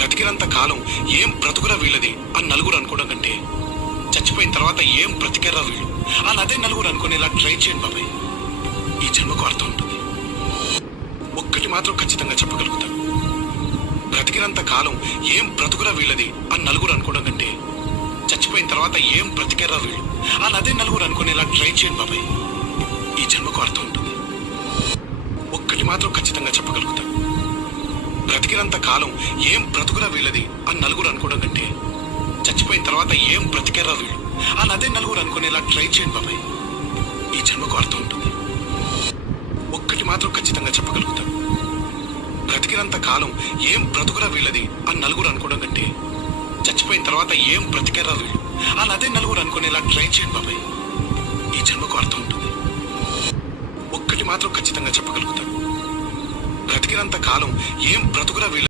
బ్రతికినంత కాలం ఏం బ్రతుకురా వీళ్ళది అని నలుగురు అనుకోవడం కంటే చచ్చిపోయిన తర్వాత ఏం బ్రతికారా వీళ్ళు అని అదే నలుగురు అనుకునేలా ట్రై చేయండి బాబాయ్. ఈ జన్మకు అర్థం ఉంటుంది. ఒక్కటి మాత్రం ఖచ్చితంగా చెప్పగలుగుతాను, బ్రతికినంత కాలం ఏం బ్రతుకురా వీళ్ళది అని నలుగురు అనుకోవడం కంటే చచ్చిపోయిన తర్వాత ఏం బ్రతికారా వీళ్ళు అని అదే నలుగురు అనుకునేలా ట్రై చేయండి బాబాయ్. ఈ జన్మకు అర్థం ఉంటుంది. ఒక్కటి మాత్రం ఖచ్చితంగా చెప్పగలుగుతాను, బ్రతికినంత కాలం ఏం బ్రతుకురా వీళ్ళది అని నలుగురు అనుకోవడం కంటే చచ్చిపోయిన తర్వాత ఏం బ్రతికారా వీళ్ళు అని అదే నలుగురు అనుకునేలా ట్రై చేయండి బాబాయ్. ఈ జన్మకు అర్థం ఉంటుంది. ఒక్కటి మాత్రం ఖచ్చితంగా చెప్పగలుగుతాను, బ్రతికినంత కాలం ఏం బ్రతుకురా వీళ్ళది అని నలుగురు అనుకోవడం కంటే చచ్చిపోయిన తర్వాత ఏం బ్రతికారా వీళ్ళు అని అదే నలుగురు అనుకునేలా ట్రై చేయండి బాబాయ్. ఈ జన్మకు అర్థం ఉంటుంది. ఒక్కటి మాత్రం ఖచ్చితంగా చెప్పగలుగుతాను, బ్రతికినంత కాలం ఏం బ్రతుకురా వీళ్ళ